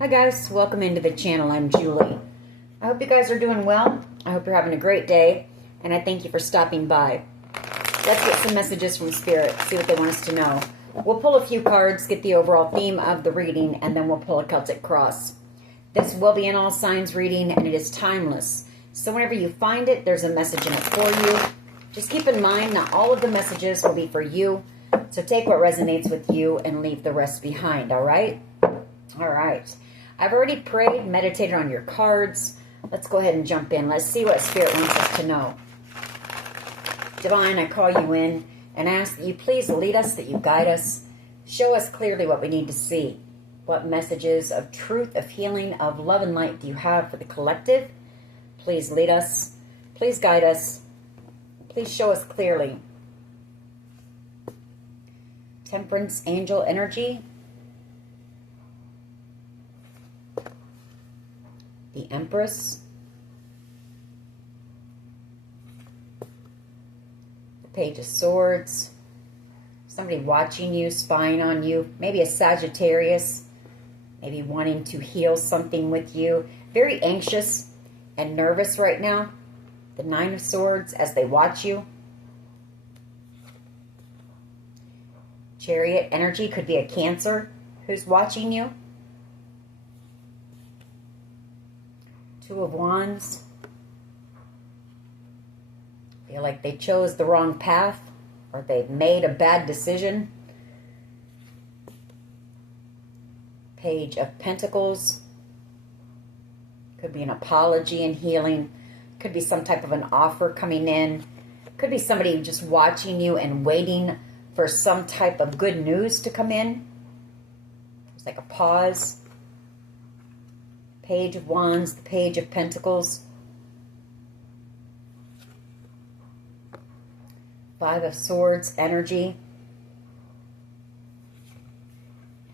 Hi guys, welcome into the channel. I'm Julie. I hope you guys are doing well. I hope you're having a great day, and I thank you for stopping by. Let's get some messages from Spirit, see what they want us to know. We'll pull a few cards, get the overall theme of the reading, and then we'll pull a Celtic cross. This will be an all signs reading, and it is timeless. So whenever you find it, there's a message in it for you. Just keep in mind, not all of the messages will be for you. So take what resonates with you and leave the rest behind, all right? All right. I've already prayed, meditated on your cards. Let's go ahead and jump in. Let's see what Spirit wants us to know. Divine, I call you in and ask that you please lead us, that you guide us. Show us clearly what we need to see. What messages of truth, of healing, of love and light do you have for the collective? Please lead us. Please guide us. Please show us clearly. Temperance, angel energy. The Empress. The Page of Swords. Somebody watching you, spying on you. Maybe a Sagittarius. Maybe wanting to heal something with you. Very anxious and nervous right now. The Nine of Swords as they watch you. Chariot energy could be a Cancer who's watching you. Two of Wands. Feel like they chose the wrong path or they've made a bad decision. Page of Pentacles. Could be an apology and healing. Could be some type of an offer coming in. Could be somebody just watching you and waiting for some type of good news to come in. It's like a pause. Page of Wands, the Page of Pentacles. Five of Swords, energy.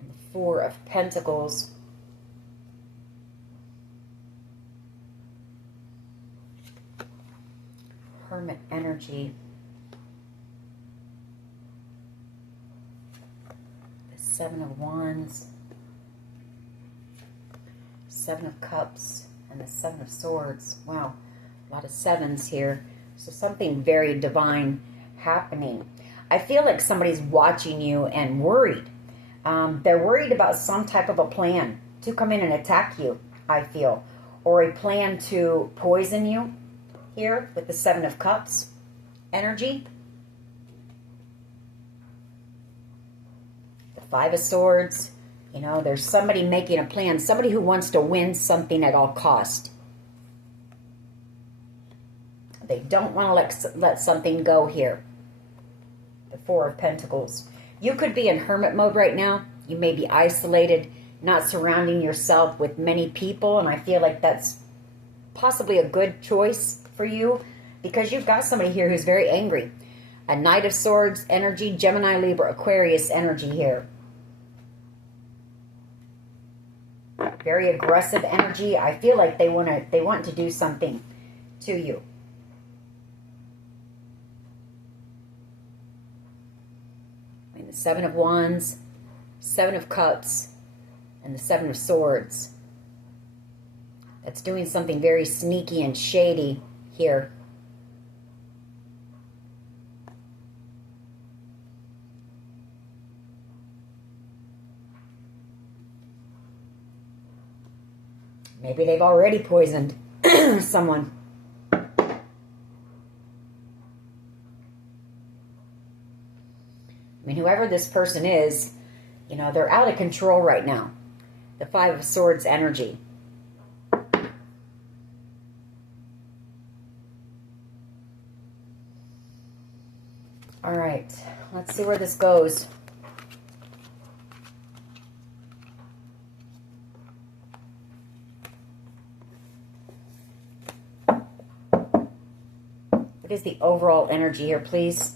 And the Four of Pentacles. Hermit energy. The Seven of Wands. Seven of Cups and the Seven of Swords. Wow, a lot of sevens here. So something very divine happening. I feel like somebody's watching you and worried. They're worried about some type of a plan to come in and attack you, I feel. Or a plan to poison you here with the Seven of Cups energy. The Five of Swords. You know, there's somebody making a plan. Somebody who wants to win something at all cost. They don't want to let something go here. The Four of Pentacles. You could be in hermit mode right now. You may be isolated, not surrounding yourself with many people. And I feel like that's possibly a good choice for you because you've got somebody here who's very angry. A Knight of Swords energy, Gemini, Libra, Aquarius energy here. Very aggressive energy. I feel like they want to do something to you. I mean, the Seven of Wands, Seven of Cups, and the Seven of Swords. That's doing something very sneaky and shady here. Maybe they've already poisoned someone. I mean, whoever this person is, you know, they're out of control right now. The Five of Swords energy. All right, let's see where this goes. What is the overall energy here, please?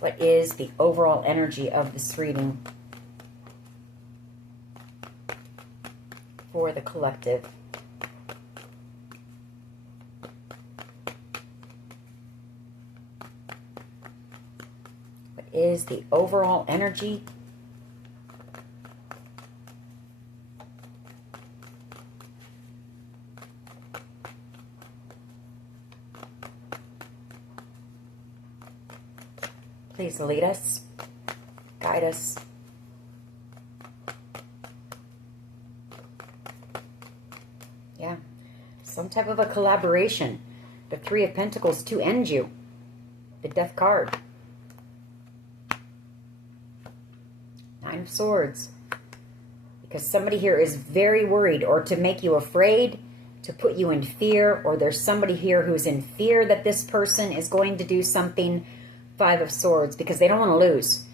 What is the overall energy of this reading for the collective? What is the overall energy Please lead us, guide us. Yeah, some type of a collaboration. The Three of Pentacles to end you. The Death card. Nine of Swords. Because somebody here is very worried, or to make you afraid, to put you in fear, or there's somebody here who's in fear that this person is going to do something. Five of Swords, because they don't want to lose.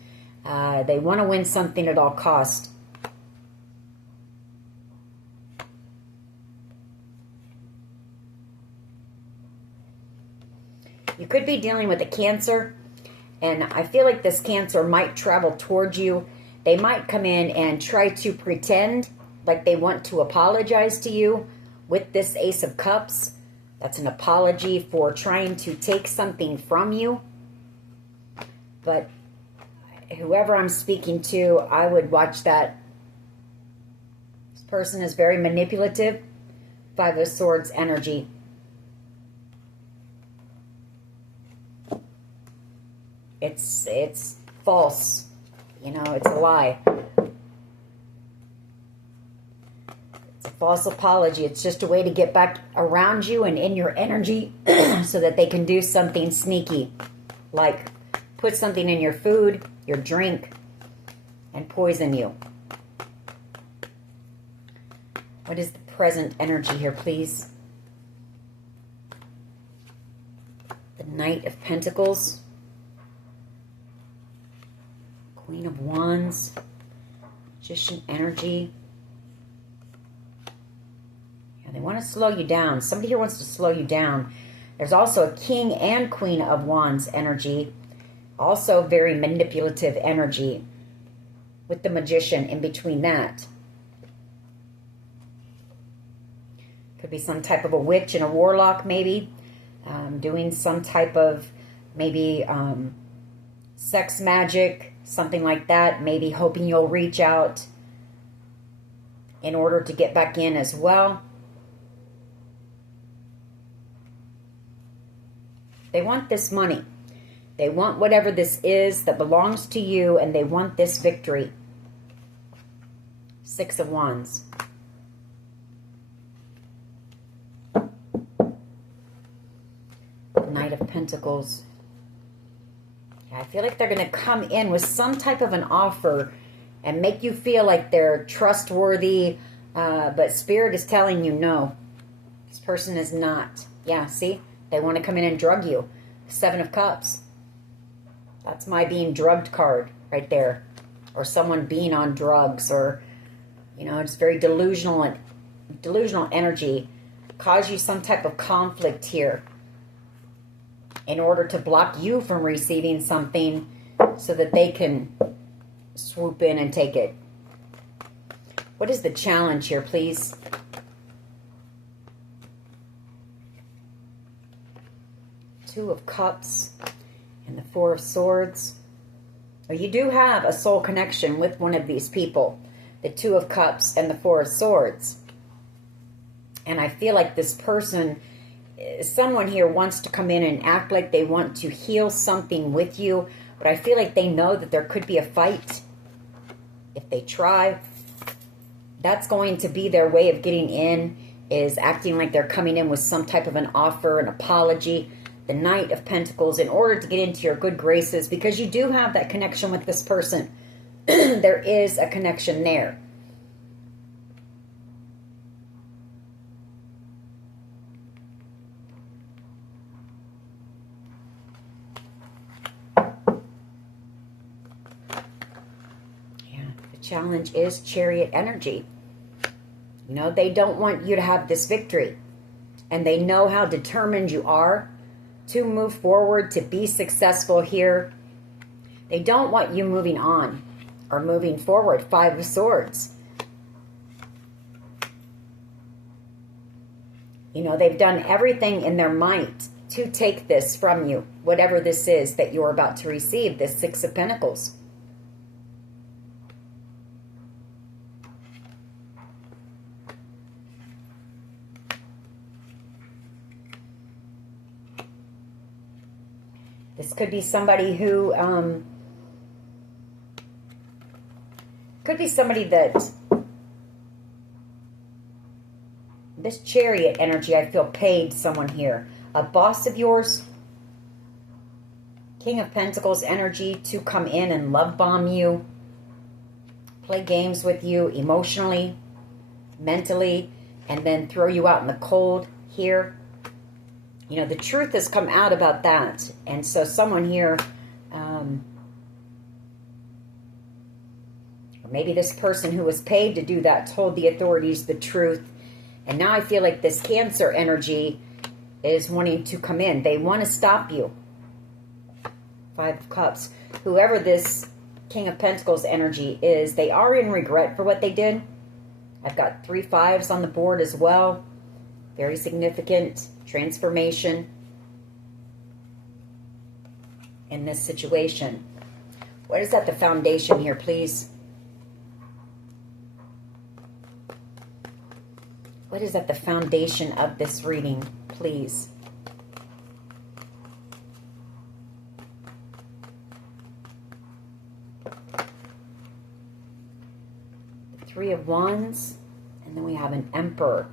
They want to win something at all cost. You could be dealing with a Cancer, and I feel like this Cancer might travel towards you. They might come in and try to pretend like they want to apologize to you with this Ace of Cups. That's an apology for trying to take something from you. But whoever I'm speaking to, I would watch that. This person is very manipulative. Five of Swords energy. It's false. You know, it's a lie. It's a false apology. It's just a way to get back around you and in your energy so that they can do something sneaky. Like put something in your food, your drink, and poison you. What is the present energy here, please? The Knight of Pentacles. Queen of Wands. Magician energy. Yeah, they want to slow you down. Somebody here wants to slow you down. There's also a King and Queen of Wands energy. Also very manipulative energy with the Magician in between that. Could be some type of a witch and a warlock maybe. Doing some type of maybe sex magic, something like that. Maybe hoping you'll reach out in order to get back in as well. They want this money. They want whatever this is that belongs to you, and they want this victory. Six of Wands. Knight of Pentacles. Yeah, I feel like they're going to come in with some type of an offer and make you feel like they're trustworthy, but Spirit is telling you no. This person is not. Yeah, see? They want to come in and drug you. Seven of Cups. That's my being drugged card right there. Or someone being on drugs, or, you know, it's very delusional, and delusional energy. Cause you some type of conflict here in order to block you from receiving something so that they can swoop in and take it. What is the challenge here, please? Two of Cups. And the Four of Swords. Well, you do have a soul connection with one of these people. The Two of Cups and the Four of Swords. And I feel like this person, someone here wants to come in and act like they want to heal something with you. But I feel like they know that there could be a fight. If they try, that's going to be their way of getting in, is acting like they're coming in with some type of an offer, an apology. The Knight of Pentacles, in order to get into your good graces, because you do have that connection with this person. There is a connection there. Yeah, the challenge is Chariot energy. You know, they don't want you to have this victory. And they know how determined you are to move forward, to be successful here. They don't want you moving on or moving forward. Five of Swords. You know, they've done everything in their might to take this from you, whatever this is that you're about to receive, this Six of Pentacles. This could be somebody who, could be somebody that, this Chariot energy, I feel paid someone here. A boss of yours, King of Pentacles energy, to come in and love bomb you, play games with you emotionally, mentally, and then throw you out in the cold here. You know, the truth has come out about that. And so someone here, or maybe this person who was paid to do that told the authorities the truth. And now I feel like this Cancer energy is wanting to come in. They want to stop you. Five of Cups. Whoever this King of Pentacles energy is, they are in regret for what they did. I've got 3 5s on the board as well. Very significant transformation in this situation. What is at the foundation here, please? What is at the foundation of this reading, please? The 3 of Wands, and then we have an Emperor.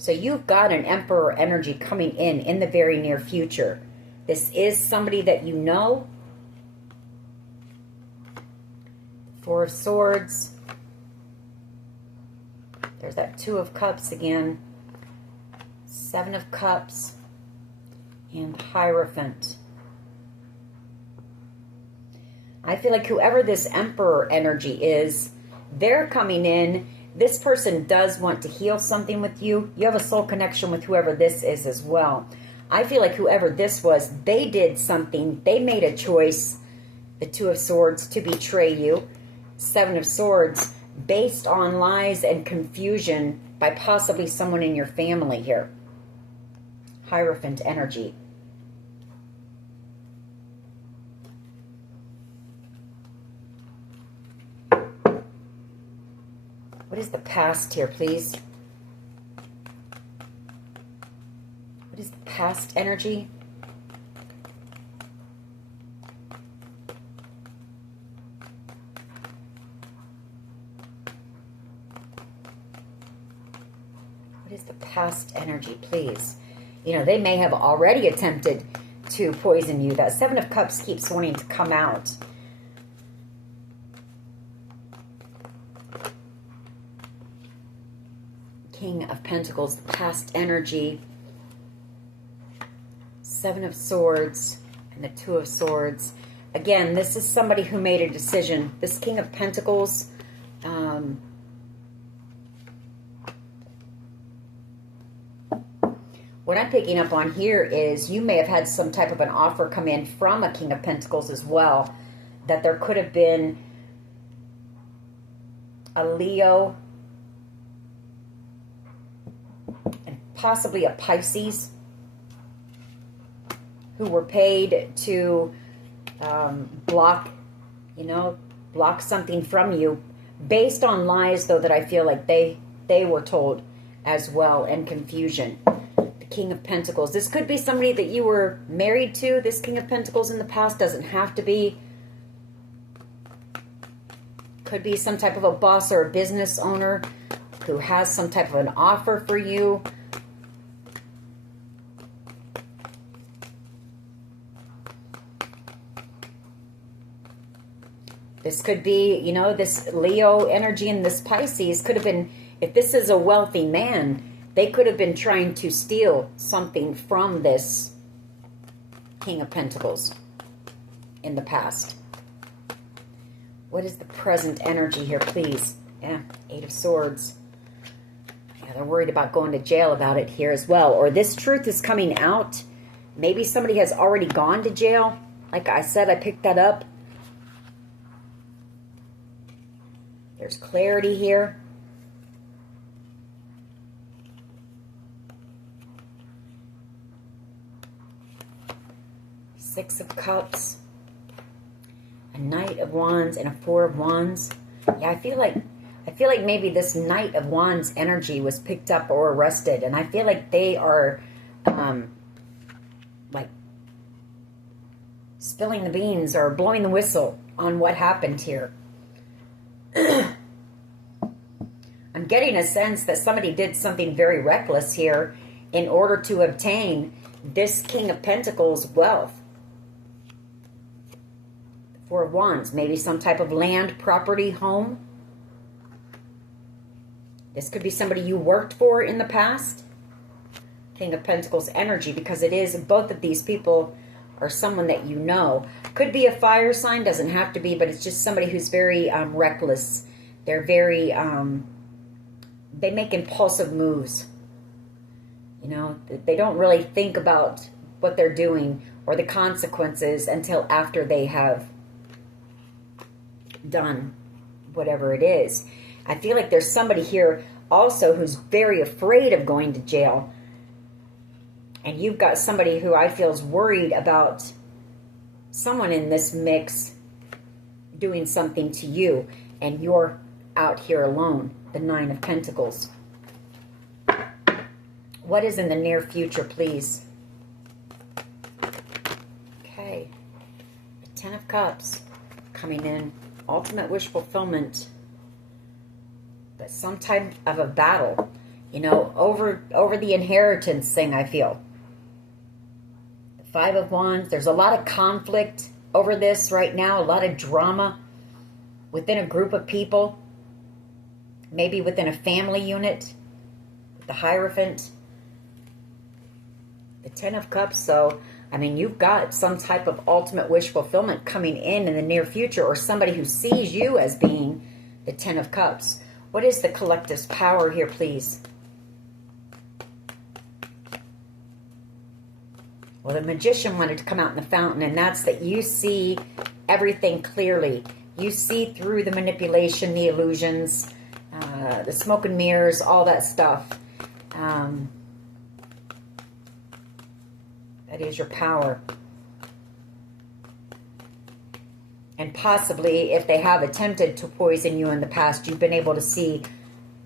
So you've got an Emperor energy coming in the very near future. This is somebody that you know. 4 of Swords. There's that 2 of Cups again. 7 of Cups. And Hierophant. I feel like whoever this Emperor energy is, they're coming in. This person does want to heal something with you. You have a soul connection with whoever this is as well. I feel like whoever this was, they did something. They made a choice, the 2 of Swords, to betray you. 7 of Swords, based on lies and confusion by possibly someone in your family here. Hierophant energy. What is the past here, please? What is the past energy? What is the past energy, please? You know, they may have already attempted to poison you. That 7 of Cups keeps wanting to come out. King of Pentacles, the past energy. 7 of Swords and the 2 of Swords. Again, this is somebody who made a decision. This King of Pentacles, what I'm picking up on here is you may have had some type of an offer come in from a King of Pentacles as well. That there could have been a Leo and possibly a Pisces who were paid to block something from you based on lies, though, that I feel like they were told as well, and confusion. The King of Pentacles. This could be somebody that you were married to, this King of Pentacles in the past. Doesn't have to be. Could be some type of a boss or a business owner who has some type of an offer for you. This could be, you know, this Leo energy and this Pisces could have been, if this is a wealthy man, they could have been trying to steal something from this King of Pentacles in the past. What is the present energy here, please? Yeah, 8 of Swords. Yeah, they're worried about going to jail about it here as well. Or this truth is coming out. Maybe somebody has already gone to jail. Like I said, I picked that up. There's clarity here. Six of Cups. A Knight of Wands and a 4 of Wands. Yeah, I feel like maybe this Knight of Wands energy was picked up or arrested, and I feel like they are like spilling the beans or blowing the whistle on what happened here. I'm getting a sense that somebody did something very reckless here in order to obtain this King of Pentacles wealth. Four of Wands, maybe some type of land, property, home. This could be somebody you worked for in the past. King of Pentacles energy, because it is, both of these people are someone that you know. Could be a fire sign, doesn't have to be, but it's just somebody who's very reckless. They're very, they make impulsive moves. You know, they don't really think about what they're doing or the consequences until after they have done whatever it is. I feel like there's somebody here also who's very afraid of going to jail. And you've got somebody who I feel is worried about someone in this mix doing something to you. And you're out here alone. The Nine of Pentacles. What is in the near future, please? Okay. The Ten of Cups coming in. Ultimate wish fulfillment. But some type of a battle. You know, over the inheritance thing, I feel. The Five of Wands. There's a lot of conflict over this right now. A lot of drama within a group of people. Maybe within a family unit. The Hierophant. The Ten of Cups. So, I mean, you've got some type of ultimate wish fulfillment coming in the near future. Or somebody who sees you as being the Ten of Cups. What is the collective's power here, please? Well, the Magician wanted to come out in the fountain, and that's that you see everything clearly. You see through the manipulation, the illusions, the smoke and mirrors, all that stuff. That is your power. And possibly, if they have attempted to poison you in the past, you've been able to see,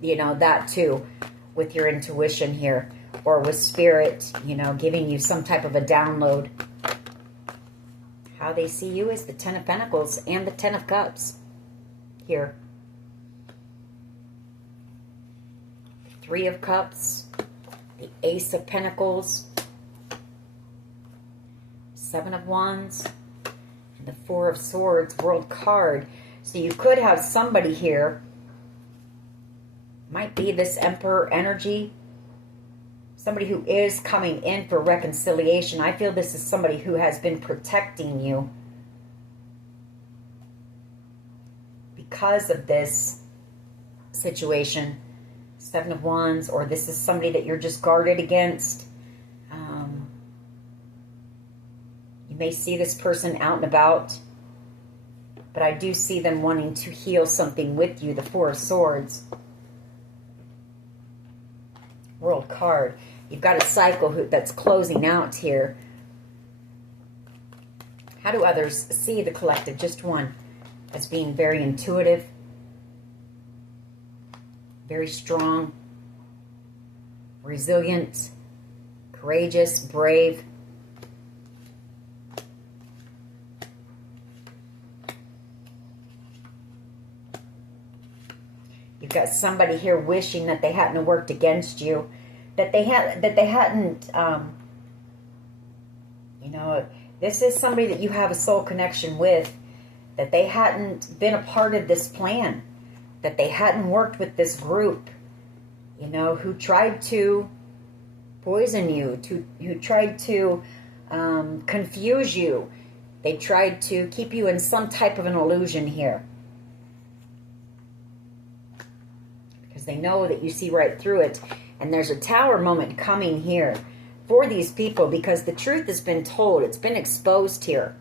you know, that too with your intuition here. Or with Spirit, you know, giving you some type of a download. How they see you is the Ten of Pentacles and the Ten of Cups here. Three of Cups, the Ace of Pentacles, Seven of Wands, and the Four of Swords, World card. So you could have somebody here, might be this Emperor energy, somebody who is coming in for reconciliation. I feel this is somebody who has been protecting you because of this situation. Seven of Wands, or this is somebody that you're just guarded against. You may see this person out and about, but I do see them wanting to heal something with you. The Four of Swords. World card. You've got a cycle that's closing out here. How do others see the collective? Just one. As being very intuitive. Very strong. Resilient. Courageous. Brave. You've got somebody here wishing that they hadn't worked against you. That they hadn't, you know, this is somebody that you have a soul connection with, that they hadn't been a part of this plan, that they hadn't worked with this group, you know, who tried to poison you, who tried to confuse you. They tried to keep you in some type of an illusion here. Because they know that you see right through it. And there's a tower moment coming here for these people because the truth has been told. It's been exposed here.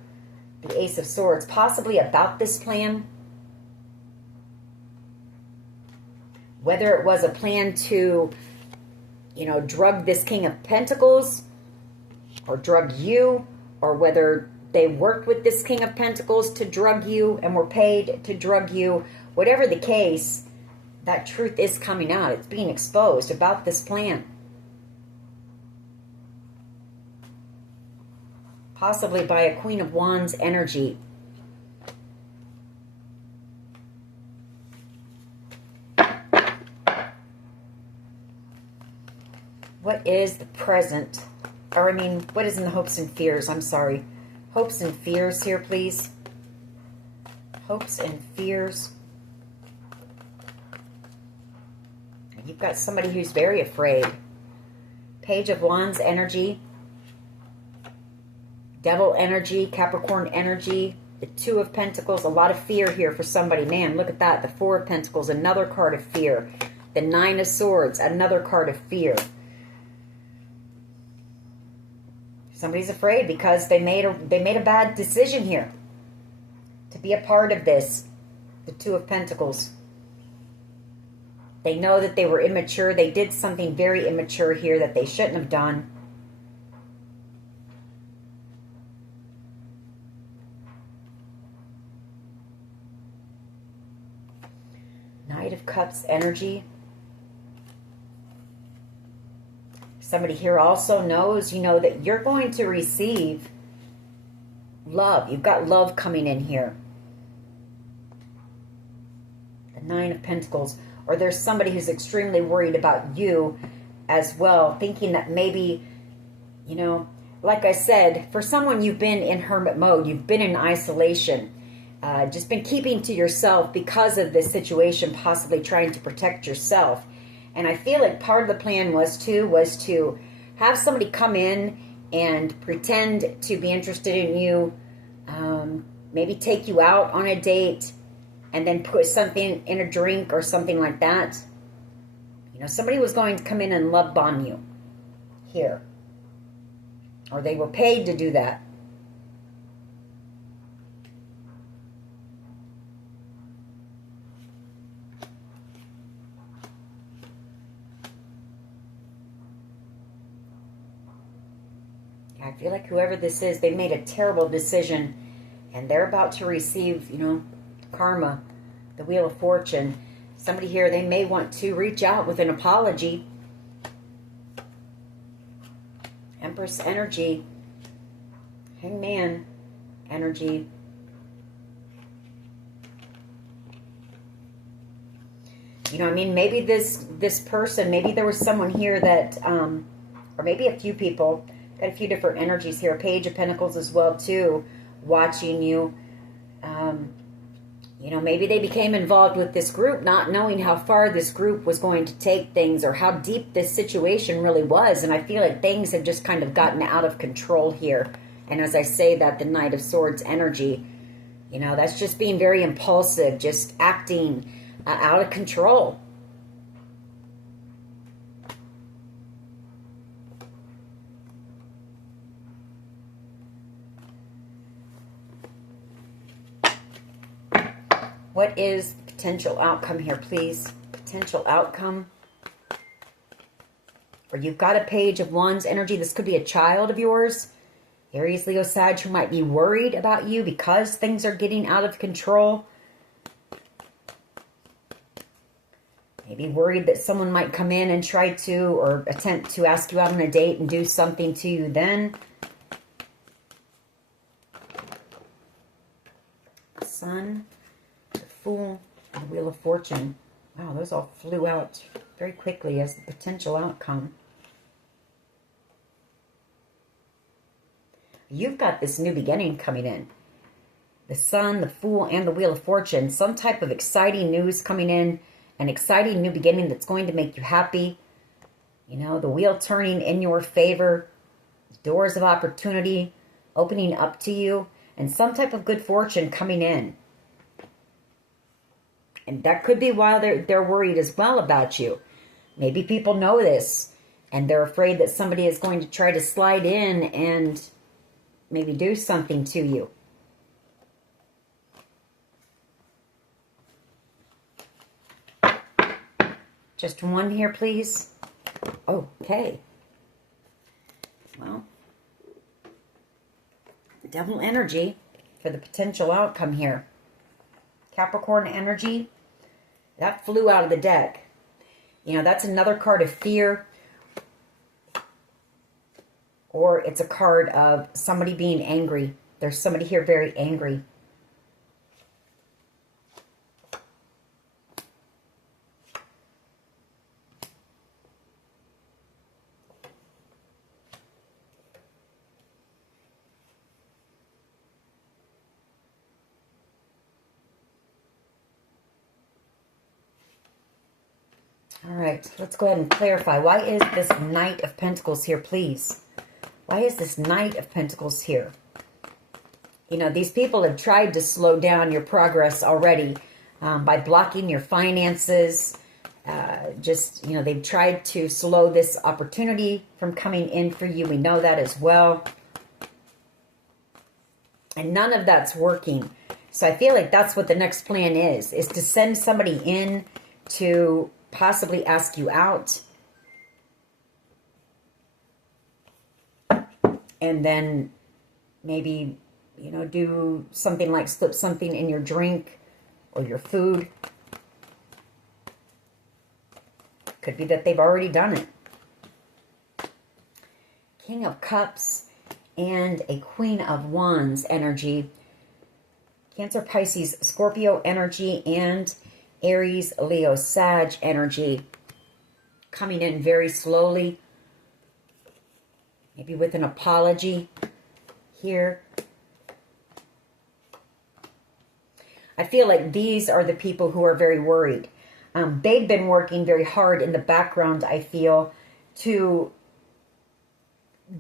The Ace of Swords, possibly about this plan. Whether it was a plan to, you know, drug this King of Pentacles or drug you, or whether they worked with this King of Pentacles to drug you and were paid to drug you. Whatever the case, that truth is coming out. It's being exposed about this plan. possibly by a Queen of Wands energy. What is the present? Or, I mean, what is in the hopes and fears? I'm sorry. Hopes and fears here, please. Hopes and fears. You've got somebody who's very afraid. Page of Wands energy. Devil energy, Capricorn energy. The Two of Pentacles, a lot of fear here for somebody. Man, look at that. The Four of Pentacles, another card of fear. The Nine of Swords, another card of fear. Somebody's afraid because they made a bad decision here to be a part of this. The Two of Pentacles. They know that they were immature. They did something very immature here that they shouldn't have done. Knight of Cups energy. Somebody here also knows, you know, that you're going to receive love. You've got love coming in here. The Nine of Pentacles. Or there's somebody who's extremely worried about you as well, thinking that maybe, you know, like I said, for someone, you've been in hermit mode. You've been in isolation. Just been keeping to yourself because of this situation, possibly trying to protect yourself. And I feel like part of the plan was to have somebody come in and pretend to be interested in you, maybe take you out on a date, and then put something in a drink or something like that. You know, somebody was going to come in and love bomb you here. Or they were paid to do that. I feel like whoever this is, they made a terrible decision and they're about to receive, you know, karma, the Wheel of Fortune. Somebody here, they may want to reach out with an apology. Empress energy. Hangman energy. You know, I mean, maybe this person, maybe there was someone here that, or maybe a few people, got a few different energies here. Page of Pentacles as well, too, watching you. You know, maybe they became involved with this group, not knowing how far this group was going to take things or how deep this situation really was. And I feel like things have just kind of gotten out of control here. And as I say that, the Knight of Swords energy, you know, that's just being very impulsive, just acting out of control. What is the potential outcome here, please? Potential outcome. Or you've got a Page of Wands energy. This could be a child of yours. Aries, Leo, Sag, who might be worried about you because things are getting out of control. Maybe worried that someone might come in and try to or attempt to ask you out on a date and do something to you then. Sun. Fool, and the Wheel of Fortune. Wow, those all flew out very quickly as the potential outcome. You've got this new beginning coming in. The Sun, the Fool, and the Wheel of Fortune. Some type of exciting news coming in. An exciting new beginning that's going to make you happy. You know, the wheel turning in your favor. Doors of opportunity opening up to you. And some type of good fortune coming in. And that could be why they're worried as well about you. Maybe people know this, and they're afraid that somebody is going to try to slide in and maybe do something to you. Just one here, please. Okay. Well, Devil energy for the potential outcome here. Capricorn energy, that flew out of the deck. You know, that's another card of fear. Or it's a card of somebody being angry. There's somebody here very angry. All right, let's go ahead and clarify. Why is this Knight of Pentacles here, please? Why is this Knight of Pentacles here? You know, these people have tried to slow down your progress already by blocking your finances. Just, you know, they've tried to slow this opportunity from coming in for you. We know that as well. And none of that's working. So I feel like that's what the next plan is to send somebody in to possibly ask you out. And then maybe, you know, do something like slip something in your drink or your food. Could be that they've already done it. King of Cups and a Queen of Wands energy. Cancer, Pisces, Scorpio energy, and Aries, Leo, Sag energy. Coming in very slowly. Maybe with an apology here. I feel like these are the people who are very worried. They've been working very hard in the background, I feel, to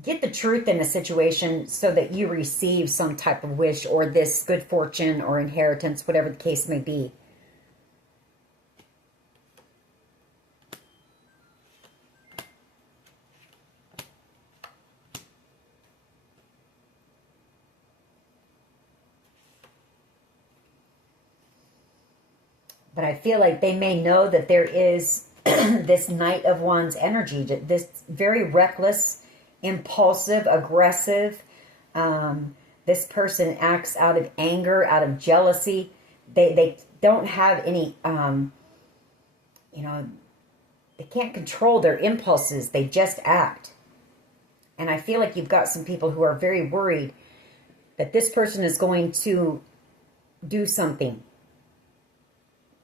get the truth in a situation so that you receive some type of wish or this good fortune or inheritance, whatever the case may be. But I feel like they may know that there is this Knight of Wands energy, this very reckless, impulsive, aggressive. This person acts out of anger, out of jealousy. They don't have any, you know, they can't control their impulses. They just act. And I feel like you've got some people who are very worried that this person is going to do something.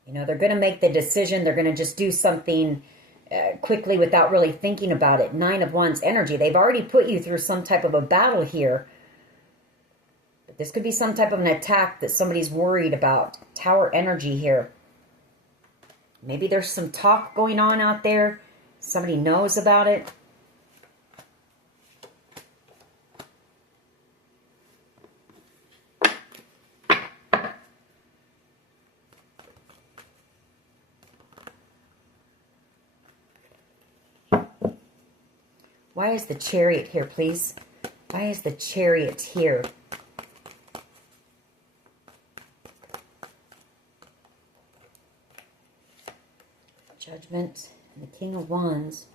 You know, they're going to make the decision. They're going to just do something quickly without really thinking about it. Nine of Wands energy. They've already put you through some type of a battle here. But this could be some type of an attack that somebody's worried about. Tower energy here. Maybe there's some talk going on out there. Somebody knows about it. Why is the Chariot here, please? Why is the Chariot here? Judgment and the King of Wands.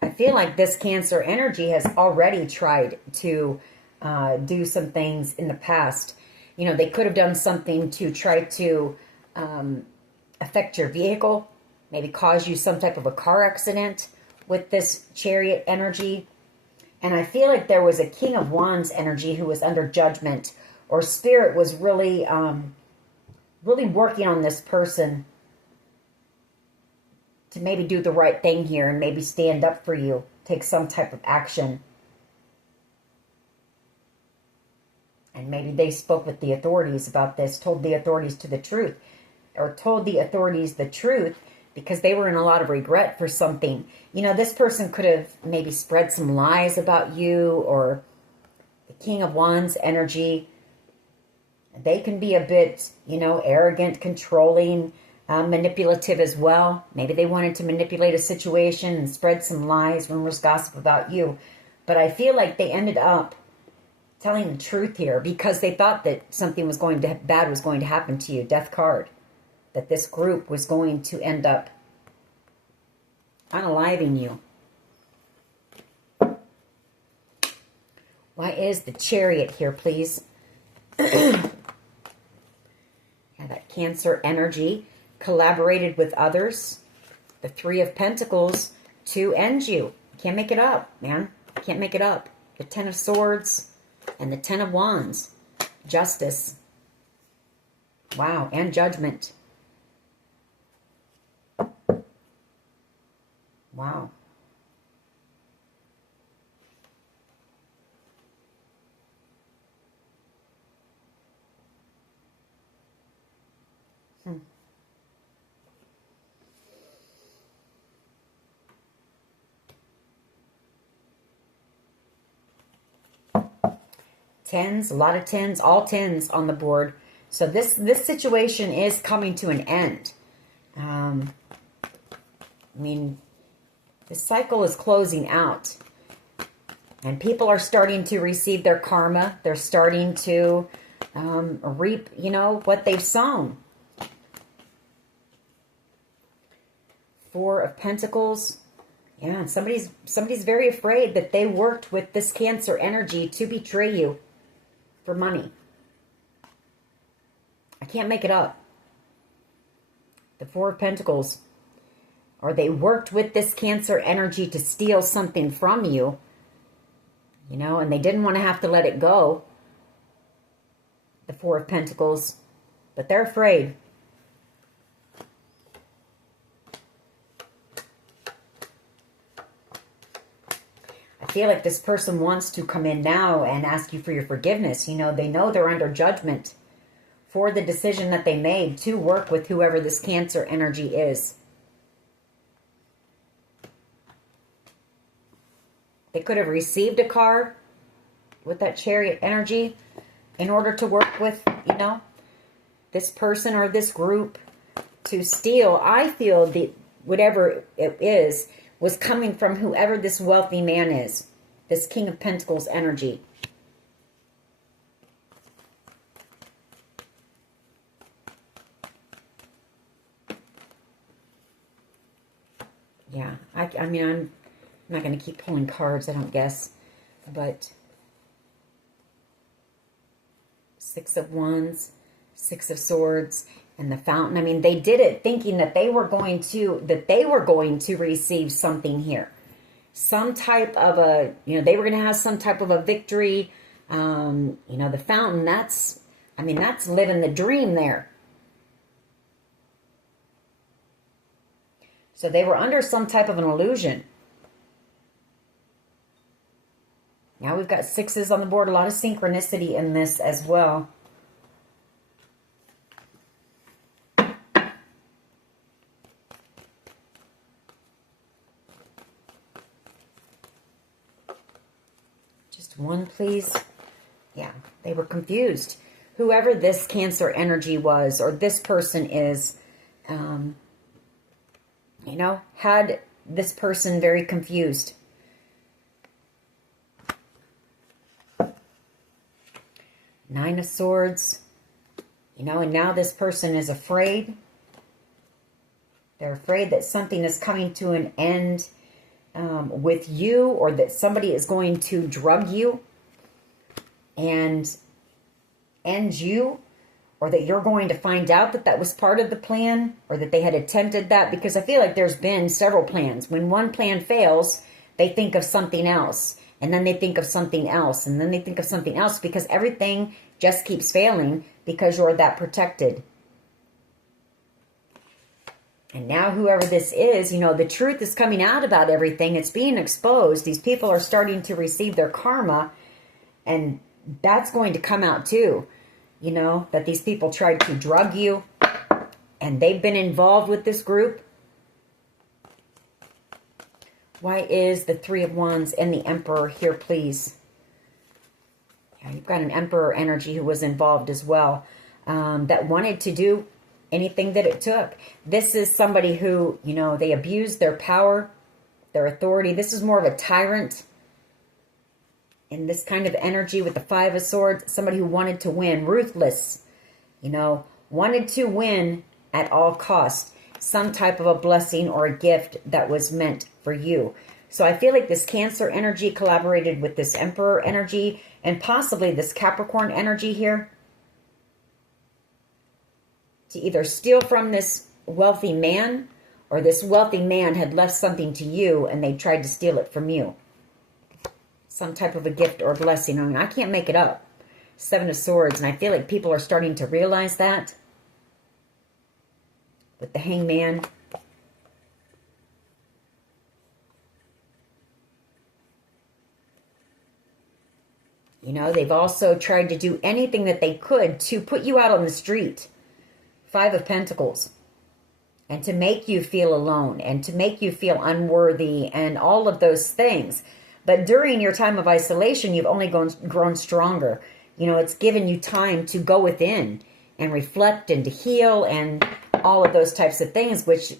I feel like this Cancer energy has already tried to do some things in the past. You know, they could have done something to try to affect your vehicle, maybe cause you some type of a car accident with this Chariot energy. And I feel like there was a King of Wands energy who was under judgment, or Spirit was really, really working on this person to maybe do the right thing here and maybe stand up for you, take some type of action. And maybe they spoke with the authorities about this, told the authorities the truth because they were in a lot of regret for something. You know, this person could have maybe spread some lies about you, or the King of Wands energy. They can be a bit, you know, arrogant, controlling, manipulative as well. Maybe they wanted to manipulate a situation and spread some lies, rumors, gossip about you. But I feel like they ended up telling the truth here because they thought that something bad was going to happen to you. Death card. That this group was going to end up unaliving you. Why is the Chariot here, please? Cancer energy collaborated with others. The Three of Pentacles to end you. Can't make it up, man. Can't make it up. The Ten of Swords and the Ten of Wands. Justice. Wow, and Judgment. Wow. Tens, a lot of tens, all tens on the board. So this situation is coming to an end. I mean, the cycle is closing out. And people are starting to receive their karma. They're starting to reap, you know, what they've sown. Four of Pentacles. Yeah, somebody's very afraid that they worked with this Cancer energy to betray you for money. I can't make it up. The Four of Pentacles. Or they worked with this Cancer energy to steal something from you. You know, and they didn't want to have to let it go. The Four of Pentacles. But they're afraid. I feel like this person wants to come in now and ask you for your forgiveness. You know, they know they're under judgment for the decision that they made to work with whoever this Cancer energy is. They could have received a car with that Chariot energy in order to work with, you know, this person or this group to steal. I feel that whatever it is was coming from whoever this wealthy man is. This King of Pentacles energy. Yeah, I mean, I'm not going to keep pulling cards, I don't guess. But Six of Wands, Six of Swords, and the Fountain. I mean, they did it thinking that they were going to receive something here. Some type of a, you know, they were going to have some type of a victory. You know, the Fountain, that's living the dream there. So they were under some type of an illusion. Now we've got sixes on the board. A lot of synchronicity in this as well. Just one, please. Yeah, they were confused. Whoever this Cancer energy was, or this person is, you know, had this person very confused. Nine of Swords. You know, and now this person is afraid. They're afraid that something is coming to an end with you, or that somebody is going to drug you and end you, or that you're going to find out that that was part of the plan, or that they had attempted that, because I feel like there's been several plans. When one plan fails, they think of something else, and then they think of something else, and then they think of something else, because everything just keeps failing because you're that protected. And now whoever this is, you know, the truth is coming out about everything. It's being exposed. These people are starting to receive their karma, and that's going to come out too. You know, that these people tried to drug you, and they've been involved with this group. Why is the Three of Wands and the Emperor here, please? Yeah, you've got an Emperor energy who was involved as well, that wanted to do anything that it took. This is somebody who, you know, they abused their power, their authority. This is more of a tyrant. In this kind of energy with the Five of Swords, somebody who wanted to win, ruthless, you know, wanted to win at all costs, some type of a blessing or a gift that was meant for you. So I feel like this Cancer energy collaborated with this Emperor energy, and possibly this Capricorn energy here, to either steal from this wealthy man, or this wealthy man had left something to you and they tried to steal it from you. Some type of a gift or blessing. I mean, I can't make it up. 7 of Swords, and I feel like people are starting to realize that. With the Hangman. You know, they've also tried to do anything that they could to put you out on the street. 5 of Pentacles. And to make you feel alone and to make you feel unworthy and all of those things. But during your time of isolation, you've only grown stronger. You know, it's given you time to go within and reflect and to heal and all of those types of things, which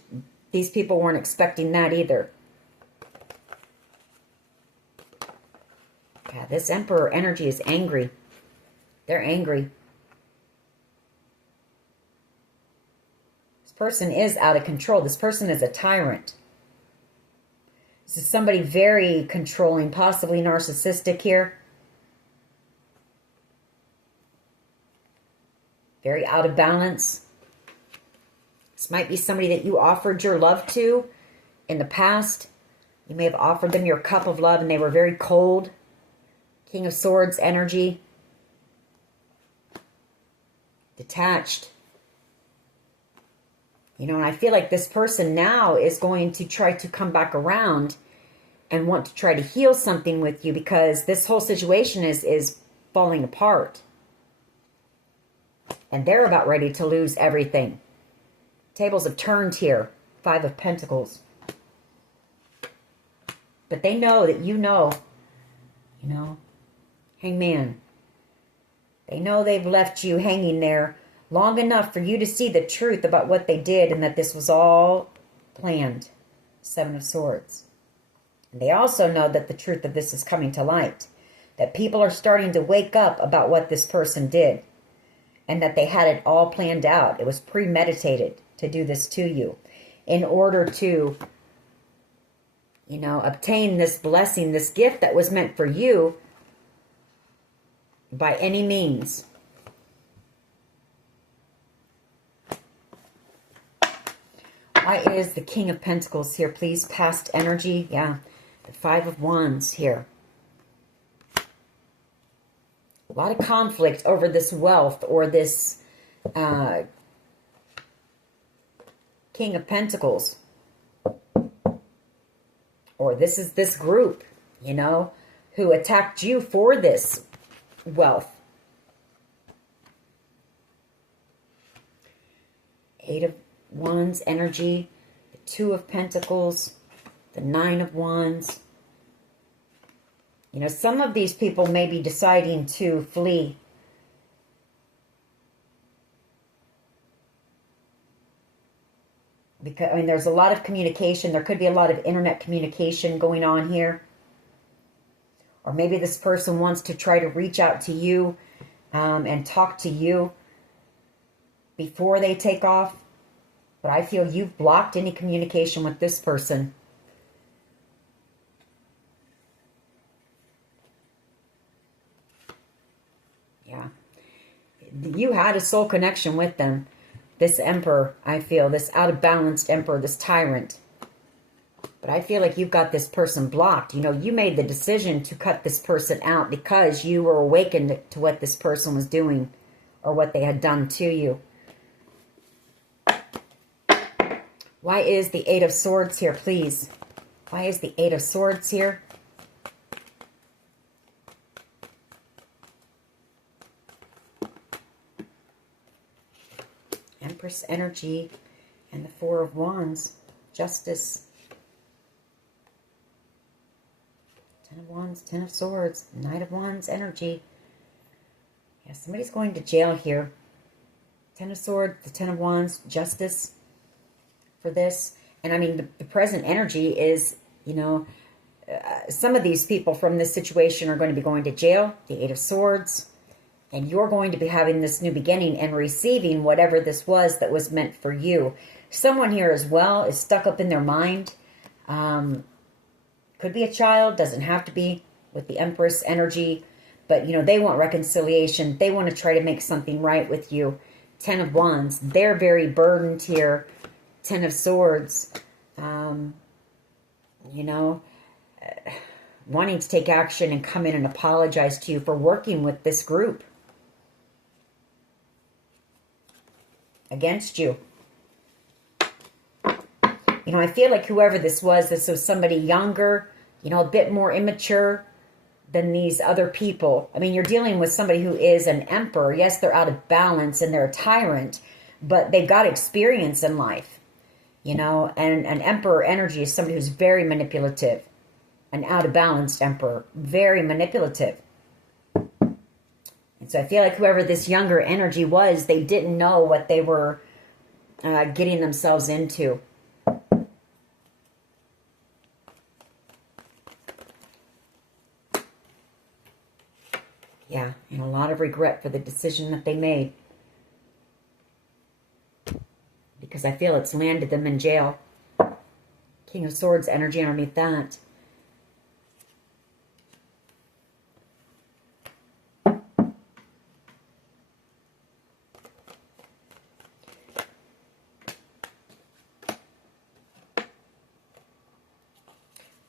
these people weren't expecting that either. Yeah, this Emperor energy is angry. They're angry. This person is out of control. This person is a tyrant. This is somebody very controlling, possibly narcissistic here. Very out of balance. This might be somebody that you offered your love to in the past. You may have offered them your cup of love and they were very cold. King of Swords energy. Detached. You know, and I feel like this person now is going to try to come back around and want to try to heal something with you because this whole situation is falling apart. And they're about ready to lose everything. Tables have turned here. 5 of Pentacles. But they know that you know. Hangman. They know they've left you hanging there long enough for you to see the truth about what they did and that this was all planned. 7 of Swords. And they also know that the truth of this is coming to light. That people are starting to wake up about what this person did. And that they had it all planned out. It was premeditated to do this to you. In order to, obtain this blessing, this gift that was meant for you by any means. Why is the King of Pentacles here, please? Past energy. Yeah. The 5 of Wands here. A lot of conflict over this wealth or this King of Pentacles. Or this is this group, who attacked you for this wealth. 8 of Wands energy, the 2 of Pentacles, the 9 of Wands. Some of these people may be deciding to flee. Because, there's a lot of communication. There could be a lot of internet communication going on here. Or maybe this person wants to try to reach out to you and talk to you before they take off. But I feel you've blocked any communication with this person. Yeah. You had a soul connection with them. This Emperor, I feel, this out of balanced Emperor, this tyrant. But I feel like you've got this person blocked. You made the decision to cut this person out because you were awakened to what this person was doing or what they had done to you. Why is the 8 of Swords here, please? Why is the 8 of Swords here? Empress energy and the 4 of Wands. Justice. 10 of Wands, 10 of Swords, Knight of Wands energy. Yeah, somebody's going to jail here. 10 of Swords, the 10 of Wands, Justice for this. And the present energy is, some of these people from this situation are going to be going to jail. The 8 of Swords. And you're going to be having this new beginning and receiving whatever this was that was meant for you. Someone here as well is stuck up in their mind. Could be a child, doesn't have to be, with the Empress energy. But, they want reconciliation. They want to try to make something right with you Ten of Wands. They're very burdened here. Ten of Swords. You know, wanting to take action and come in and apologize to you for working with this group against you. You know, I feel like whoever this was somebody younger, you know, a bit more immature than these other people. I mean, you're dealing with somebody who is an emperor. Yes, they're out of balance and they're a tyrant, but they've got experience in life, you know, and an emperor energy is somebody who's very manipulative. An out of balance emperor, very manipulative. And so I feel like whoever this younger energy was, they didn't know what they were getting themselves into. Yeah, and a lot of regret for the decision that they made. Because I feel it's landed them in jail. King of Swords energy underneath that.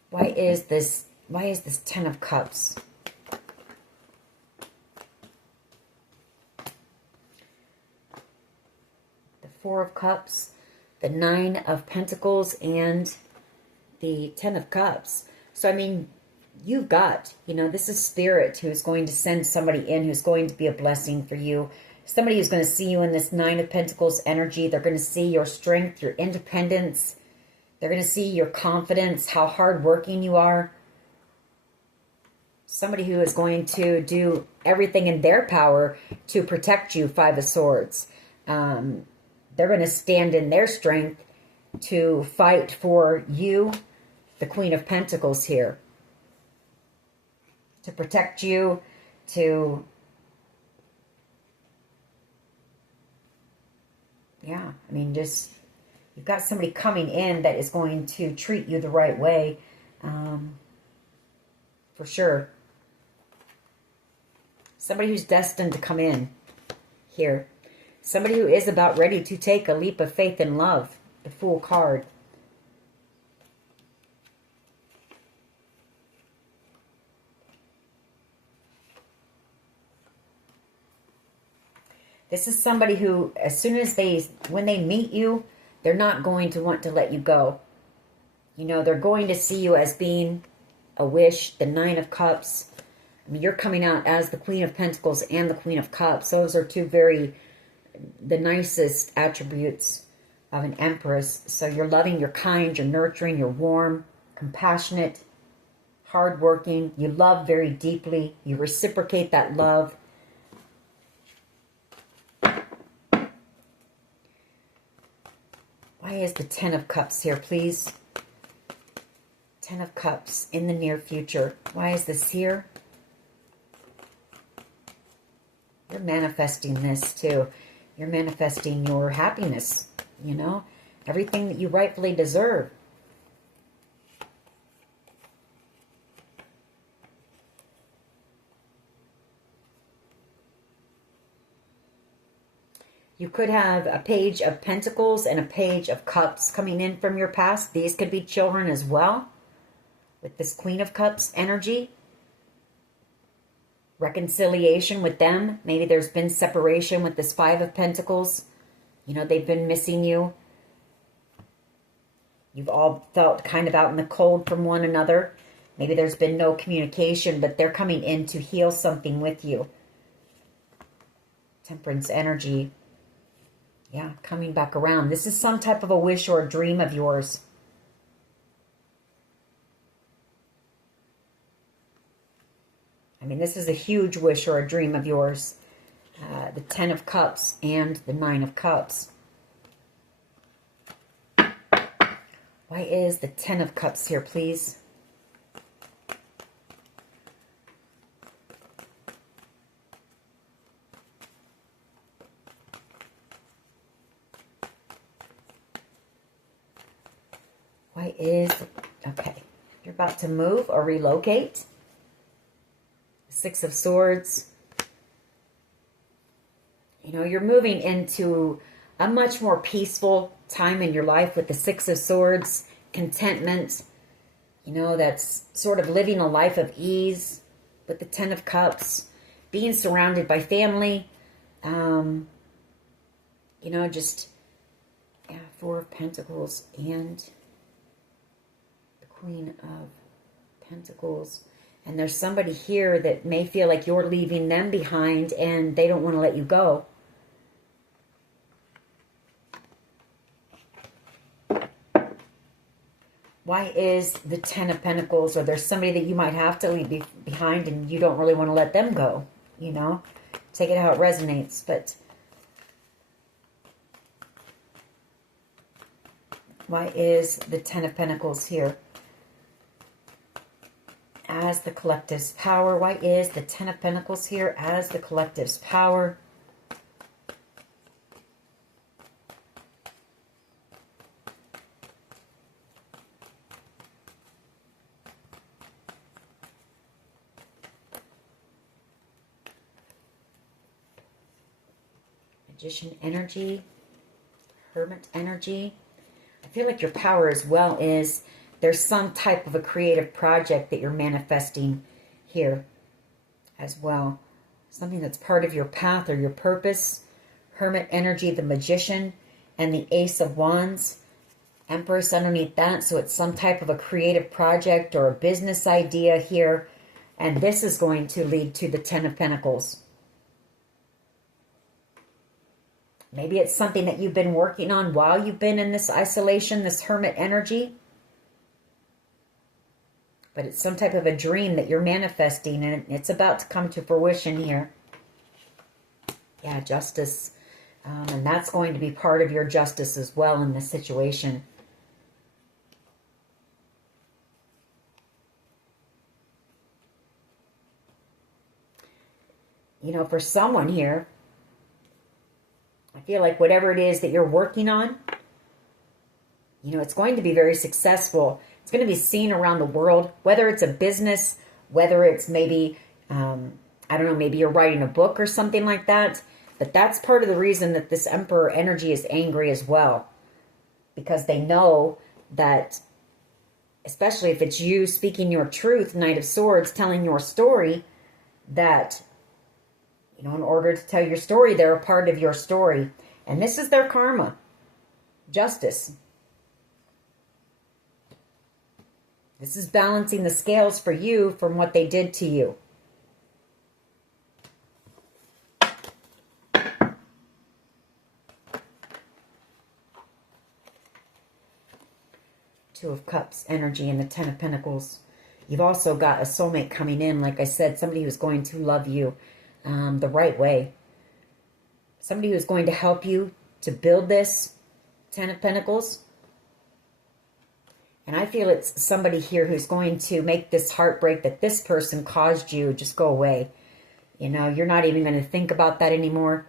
Why is this Ten of Cups? The Four of Cups, the Nine of Pentacles, and the Ten of Cups. So, I mean, you've got, you know, this is Spirit who's going to send somebody in who's going to be a blessing for you. Somebody who's going to see you in this Nine of Pentacles energy. They're going to see your strength, your independence. They're going to see your confidence, how hardworking you are. Somebody who is going to do everything in their power to protect you, Five of Swords. They're going to stand in their strength to fight for you, the Queen of Pentacles here. To protect you, to... Yeah, I mean, just... You've got somebody coming in that is going to treat you the right way, for sure. Somebody who's destined to come in here. Somebody who is about ready to take a leap of faith in love. The Fool card. This is somebody who, as soon as when they meet you, they're not going to want to let you go. You know, they're going to see you as being a wish, the Nine of Cups. I mean, you're coming out as the Queen of Pentacles and the Queen of Cups. Those are two the nicest attributes of an Empress. So you're loving, you're kind, you're nurturing, you're warm, compassionate, hardworking. You love very deeply. You reciprocate that love. Why is the Ten of Cups here, please? Ten of Cups in the near future. Why is this here? You're manifesting this too. You're manifesting your happiness, you know? Everything that you rightfully deserve. You could have a Page of Pentacles and a Page of Cups coming in from your past. These could be children as well. With this Queen of Cups energy. Reconciliation with them. Maybe there's been separation with this Five of Pentacles. You know, they've been missing you. You've all felt kind of out in the cold from one another. Maybe there's been no communication, but they're coming in to heal something with you. Temperance energy. Yeah, coming back around. This is some type of a wish or a dream of yours. I mean, this is a huge wish or a dream of yours. The Ten of Cups and the Nine of Cups. Why is the Ten of Cups here, please? Why is... Okay. You're about to move or relocate. Six of Swords. You you're moving into a much more peaceful time in your life with the Six of Swords, contentment. That's sort of living a life of ease with the Ten of Cups, being surrounded by family. Just, Four of Pentacles and the Queen of Pentacles. And there's somebody here that may feel like you're leaving them behind and they don't want to let you go. Why is the Ten of Pentacles, or there's somebody that you might have to leave behind and you don't really want to let them go, Take it how it resonates, but why is the Ten of Pentacles here as the collective's power? Why is the Ten of Pentacles here as the collective's power? Magician energy, Hermit energy. I feel like your power as well is there's some type of a creative project that you're manifesting here as well. Something that's part of your path or your purpose. Hermit energy, the Magician, and the Ace of Wands. Empress underneath that. So it's some type of a creative project or a business idea here. And this is going to lead to the Ten of Pentacles. Maybe it's something that you've been working on while you've been in this isolation, this Hermit energy. But it's some type of a dream that you're manifesting, and it's about to come to fruition here. Yeah, justice. And that's going to be part of your justice as well in this situation. For someone here, I feel like whatever it is that you're working on, it's going to be very successful. It's going to be seen around the world, whether it's a business, whether it's maybe, maybe you're writing a book or something like that. But that's part of the reason that this Emperor energy is angry as well. Because they know that, especially if it's you speaking your truth, Knight of Swords, telling your story, that in order to tell your story, they're a part of your story. And this is their karma. Justice. This is balancing the scales for you from what they did to you. Two of Cups energy and the Ten of Pentacles. You've also got a soulmate coming in. Like I said, somebody who's going to love you the right way. Somebody who's going to help you to build this Ten of Pentacles. And I feel it's somebody here who's going to make this heartbreak that this person caused you just go away. You're not even going to think about that anymore.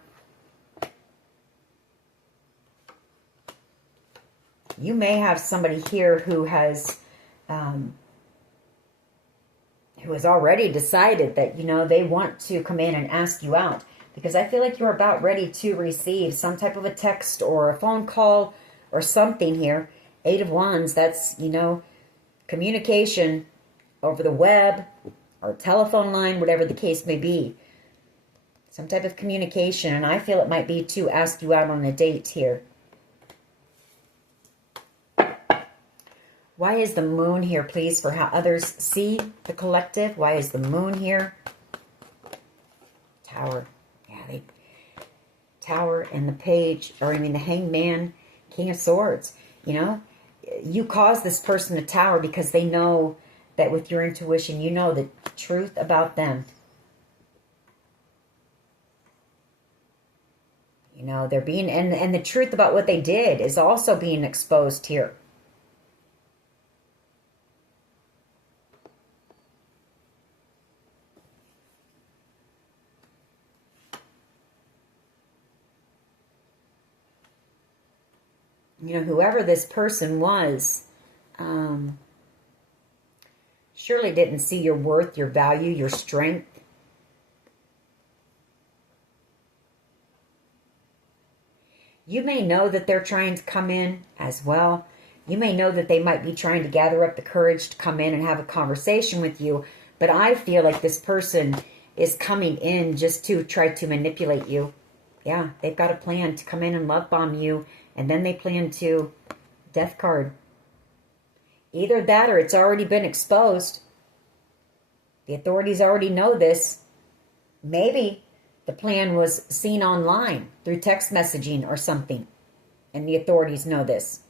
You may have somebody here who has already decided that, they want to come in and ask you out. Because I feel like you're about ready to receive some type of a text or a phone call or something here. Eight of Wands, that's, communication over the web or telephone line, whatever the case may be. Some type of communication, and I feel it might be to ask you out on a date here. Why is the Moon here, please, for how others see the collective? Why is the Moon here? Tower. Yeah, Tower and the Page, the Hangman, King of Swords. You cause this person to tower because they know that with your intuition, you know the truth about them. They're being, and the truth about what they did is also being exposed here. Whoever this person was, surely didn't see your worth, your value, your strength. You may know that they're trying to come in as well. You may know that they might be trying to gather up the courage to come in and have a conversation with you. But I feel like this person is coming in just to try to manipulate you. Yeah, they've got a plan to come in and love bomb you. And then they plan to death card. Either that or it's already been exposed. The authorities already know this. Maybe the plan was seen online through text messaging or something. And the authorities know this.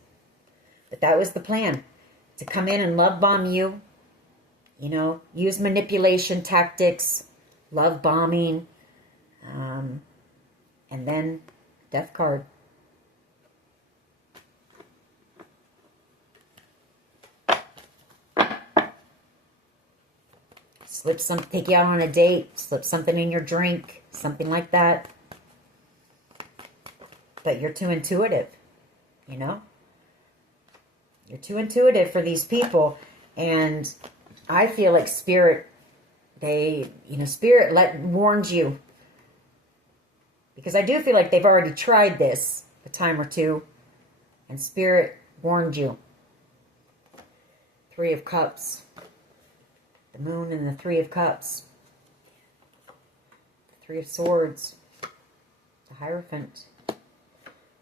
But that was the plan. To come in and love bomb you. You know, use manipulation tactics. Love bombing. And then death card. Take you out on a date, slip something in your drink, something like that. But you're too intuitive, you know? You're too intuitive for these people. And I feel like Spirit, Spirit warned you. Because I do feel like they've already tried this a time or two. And Spirit warned you. Three of Cups. The Moon and the Three of Cups. The Three of Swords. The Hierophant.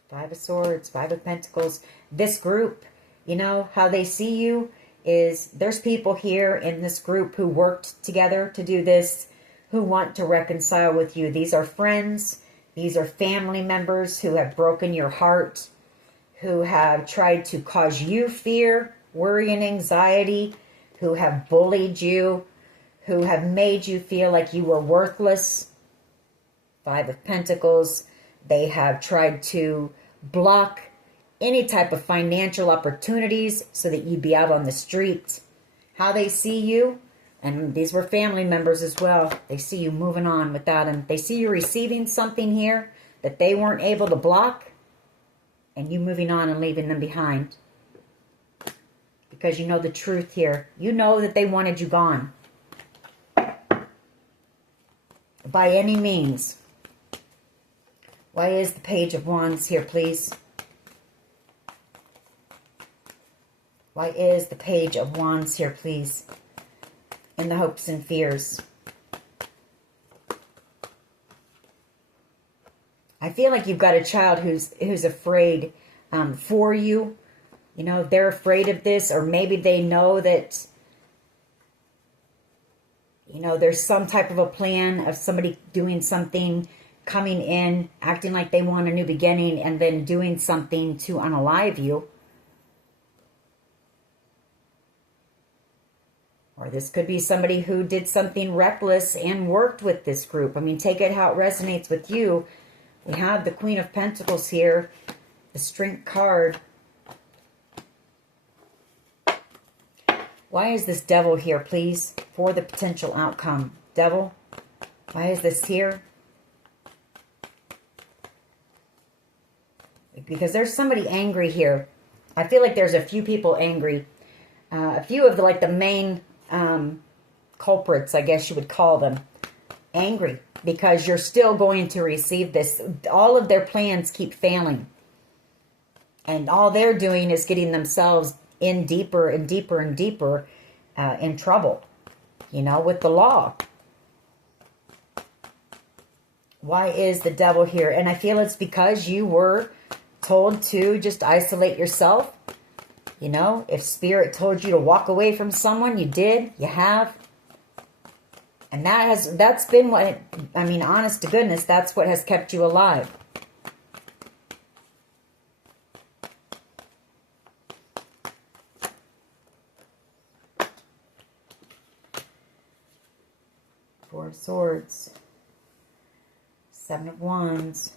Five of Swords. Five of Pentacles. This group, you know, how they see you is there's people here in this group who worked together to do this, who want to reconcile with you. These are friends. These are family members who have broken your heart, who have tried to cause you fear, worry, and anxiety, who have bullied you, who have made you feel like you were worthless. Five of Pentacles. They have tried to block any type of financial opportunities so that you'd be out on the street. How they see you, and these were family members as well. They see you moving on without them. They see you receiving something here that they weren't able to block, and you moving on and leaving them behind. Because you know the truth here. You know that they wanted you gone. By any means. Why is the Page of Wands here, please? Why is the Page of Wands here, please? In the hopes and fears. I feel like you've got a child who's afraid for you. You know, they're afraid of this, or maybe they know that, you know, there's some type of a plan of somebody doing something, coming in, acting like they want a new beginning, and then doing something to unalive you. Or this could be somebody who did something reckless and worked with this group. I mean, take it how it resonates with you. We have the Queen of Pentacles here, the Strength card. Why is this Devil here, please, for the potential outcome? Devil, why is this here? Because there's somebody angry here. I feel like there's a few people angry. A few of the main culprits, I guess you would call them, angry because you're still going to receive this. All of their plans keep failing. And all they're doing is getting themselves in deeper and deeper and deeper in trouble, you know, with the law. Why is the Devil here? And I feel it's because you were told to just isolate yourself. You know, if Spirit told you to walk away from someone, you did, you have. And that's been what, I mean, honest to goodness, that's what has kept you alive. Four of Swords, Seven of Wands,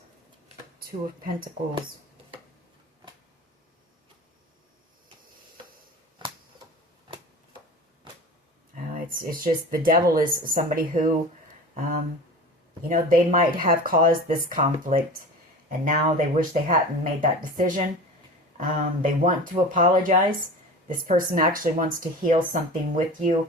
Two of Pentacles. It's just the Devil is somebody who, you know, they might have caused this conflict, and now they wish they hadn't made that decision. They want to apologize. This person actually wants to heal something with you.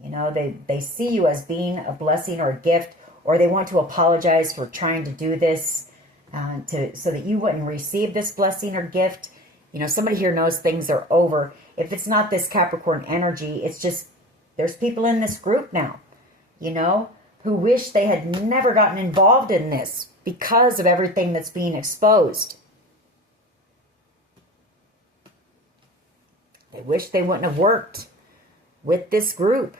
You know, they see you as being a blessing or a gift, or they want to apologize for trying to do this. so that you wouldn't receive this blessing or gift. You know, somebody here knows things are over. If it's not this Capricorn energy, it's just there's people in this group now, you know, who wish they had never gotten involved in this because of everything that's being exposed. They wish they wouldn't have worked with this group.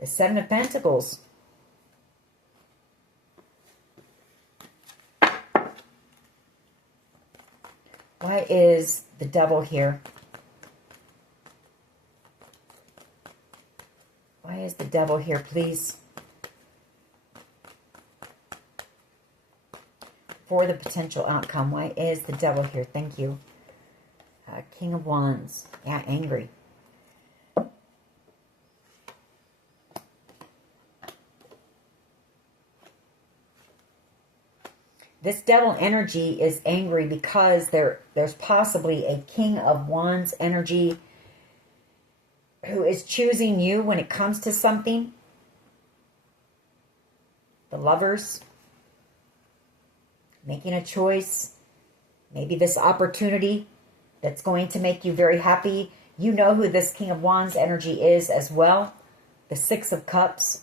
The Seven of Pentacles. Why is the Devil here? Why is the Devil here, please? For the potential outcome. Why is the Devil here? Thank you. King of Wands. Yeah, angry. This Devil energy is angry because there's possibly a King of Wands energy who is choosing you when it comes to something. The Lovers. Making a choice. Maybe this opportunity that's going to make you very happy. You know who this King of Wands energy is as well. The Six of Cups.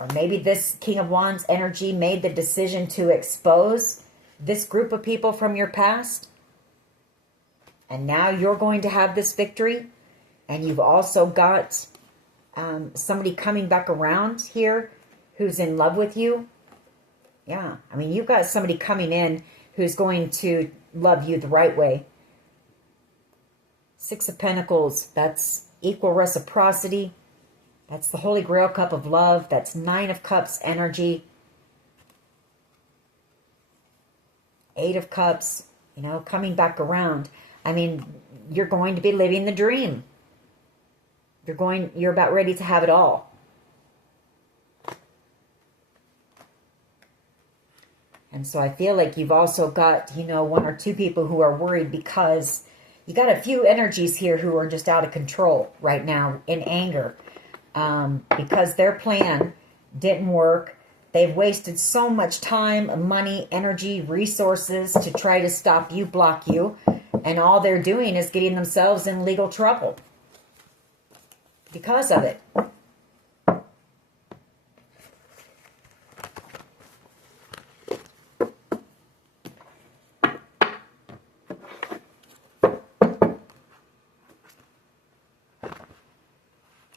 Or maybe this King of Wands energy made the decision to expose this group of people from your past. And now you're going to have this victory. And you've also got somebody coming back around here who's in love with you. Yeah, I mean, you've got somebody coming in who's going to love you the right way. Six of Pentacles, that's equal reciprocity. That's the Holy Grail cup of love. That's Nine of Cups energy. Eight of Cups, you know, coming back around. I mean, you're going to be living the dream. You're about ready to have it all. And so I feel like you've also got, you know, one or two people who are worried because you got a few energies here who are just out of control right now in anger. Because their plan didn't work. They've wasted so much time, money, energy, resources to try to stop you, block you. And all they're doing is getting themselves in legal trouble because of it.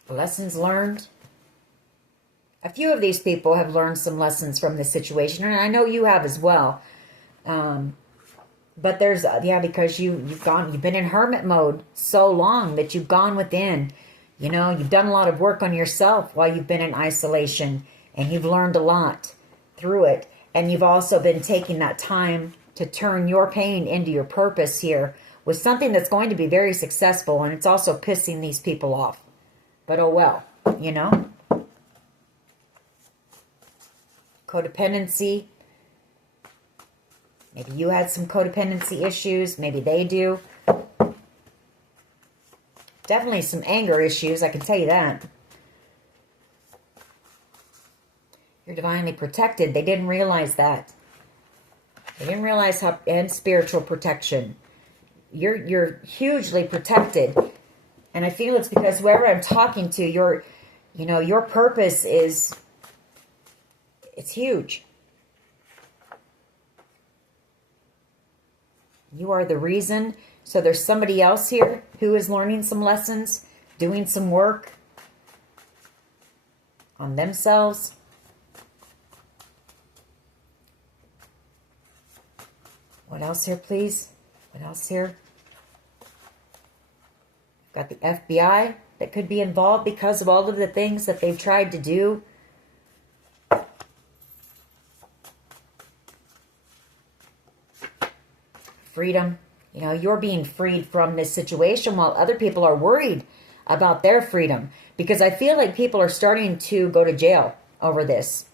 Lessons learned. A few of these people have learned some lessons from this situation, and I know you have as well. But there's, yeah, because you've been in hermit mode so long that you've gone within. You know, you've done a lot of work on yourself while you've been in isolation, and you've learned a lot through it. And you've also been taking that time to turn your pain into your purpose here with something that's going to be very successful, and it's also pissing these people off. But oh well, you know. Codependency. Maybe you had some codependency issues. Maybe they do. Definitely some anger issues, I can tell you that. You're divinely protected. They didn't realize that. They didn't realize how, and spiritual protection. You're hugely protected. And I feel it's because whoever I'm talking to, your purpose is, it's huge. You are the reason. So there's somebody else here who is learning some lessons, doing some work on themselves. What else here, please? What else here? Got the FBI that could be involved because of all of the things that they've tried to do. Freedom. You know, you're being freed from this situation while other people are worried about their freedom. Because I feel like people are starting to go to jail over this.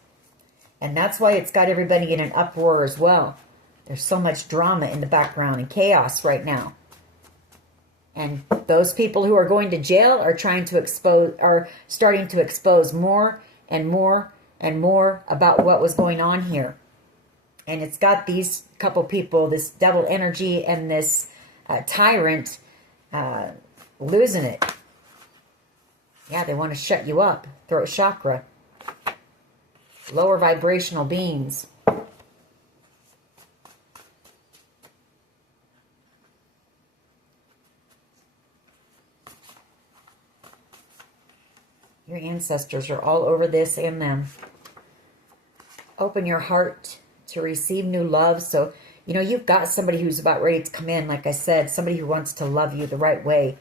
And that's why it's got everybody in an uproar as well. There's so much drama in the background and chaos right now. And those people who are going to jail are starting to expose more and more and more about what was going on here. And it's got these couple people, this devil energy and this tyrant losing it. Yeah, they want to shut you up. Throat chakra. Lower vibrational beings. Your ancestors are all over this and them. Open your heart to receive new love. So, you know, you've got somebody who's about ready to come in, like I said, somebody who wants to love you the right way.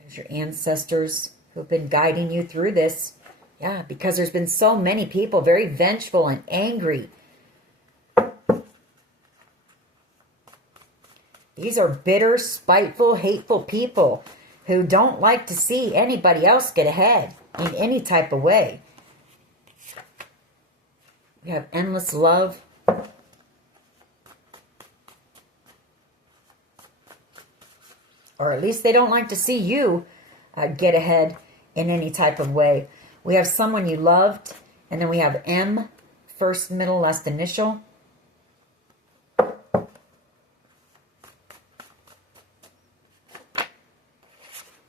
There's your ancestors who've been guiding you through this. Yeah, because there's been so many people very vengeful and angry. These are bitter, spiteful, hateful people who don't like to see anybody else get ahead in any type of way. We have endless love. Or at least they don't like to see you get ahead in any type of way. We have someone you loved. And then we have M, first, middle, last initial.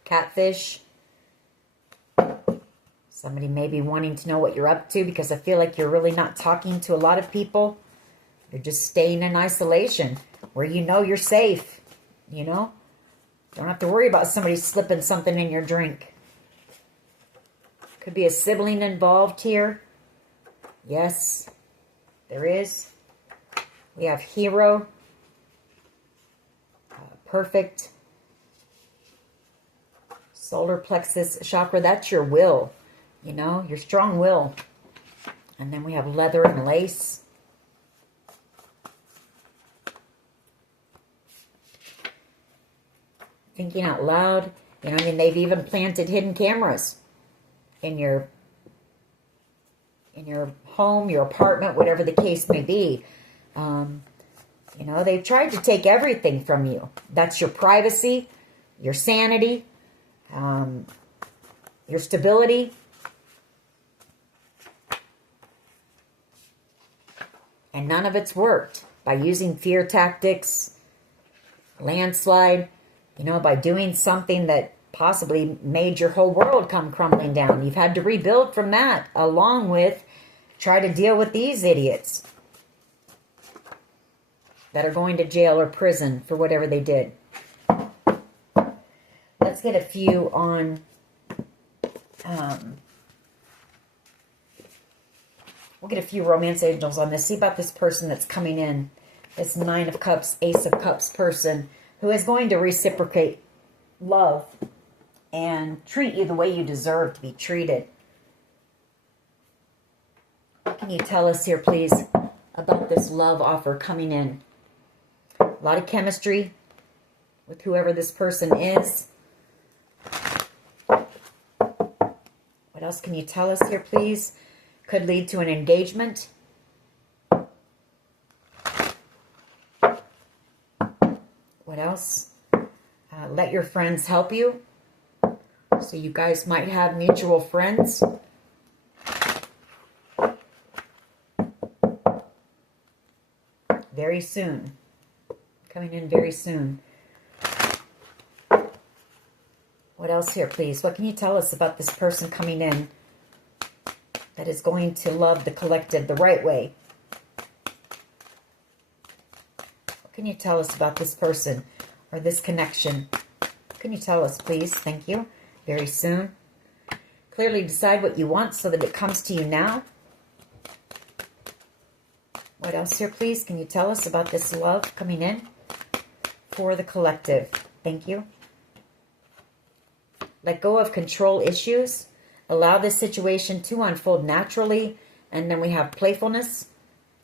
Catfish. Somebody may be wanting to know what you're up to because I feel like you're really not talking to a lot of people. You're just staying in isolation where you know you're safe, you know? Don't have to worry about somebody slipping something in your drink. Could be a sibling involved here. Yes, there is. We have hero. Perfect. Solar plexus chakra, that's your will. You know, your strong will. And then we have leather and lace. Thinking out loud. You know, I mean, they've even planted hidden cameras in your home, your apartment, whatever the case may be. You know, they've tried to take everything from you. That's your privacy, your sanity, your stability. And none of it's worked. By using fear tactics, landslide, you know, by doing something that possibly made your whole world come crumbling down. You've had to rebuild from that, along with try to deal with these idiots that are going to jail or prison for whatever they did. Let's get a few on... we'll get a few romance angels on this. See about this person that's coming in. This Nine of Cups, Ace of Cups person who is going to reciprocate love and treat you the way you deserve to be treated. What can you tell us here, please, about this love offer coming in? A lot of chemistry with whoever this person is. What else can you tell us here, please? Could lead to an engagement. What else? Let your friends help you. So you guys might have mutual friends. Very soon. Coming in very soon. What else here, please? What can you tell us about this person coming in that is going to love the collective the right way? What can you tell us about this person or this connection? What can you tell us, please? Thank you. Very soon. Clearly decide what you want so that it comes to you now. What else here, please? Can you tell us about this love coming in for the collective? Thank you. Let go of control issues. Allow this situation to unfold naturally. And then we have playfulness.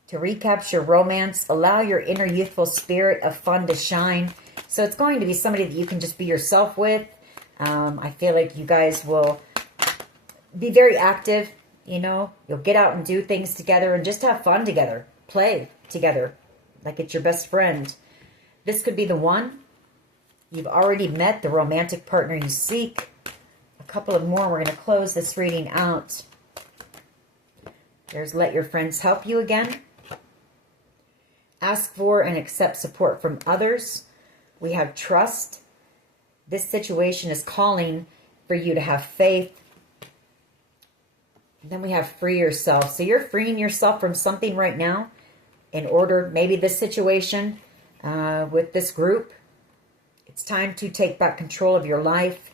To recapture romance. Allow your inner youthful spirit of fun to shine. So it's going to be somebody that you can just be yourself with. I feel like you guys will be very active. You know, you'll get out and do things together and just have fun together. Play together like it's your best friend. This could be the one. You've already met the romantic partner you seek. A couple of more. We're going to close this reading out. There's let your friends help you again. ask for and accept support from others. We have trust. This situation is calling for you to have faith. And then we have free yourself. So you're freeing yourself from something right now in order, maybe this situation with this group. It's time to take back control of your life.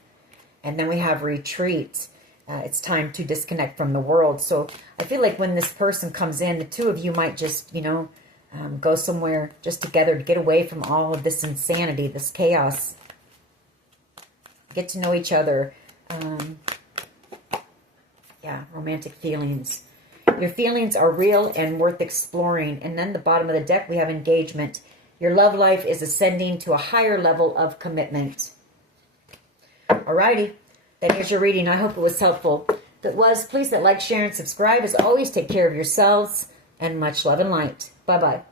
And then we have retreat. It's time to disconnect from the world. So I feel like when this person comes in, the two of you might just, you know, go somewhere just together to get away from all of this insanity, this chaos. Get to know each other. Yeah, romantic feelings. Your feelings are real and worth exploring. And then the bottom of the deck, we have engagement. Your love life is ascending to a higher level of commitment. Alrighty, then here's your reading. I hope it was helpful. If it was, please hit like, share, and subscribe. As always, take care of yourselves, and much love and light. Bye-bye.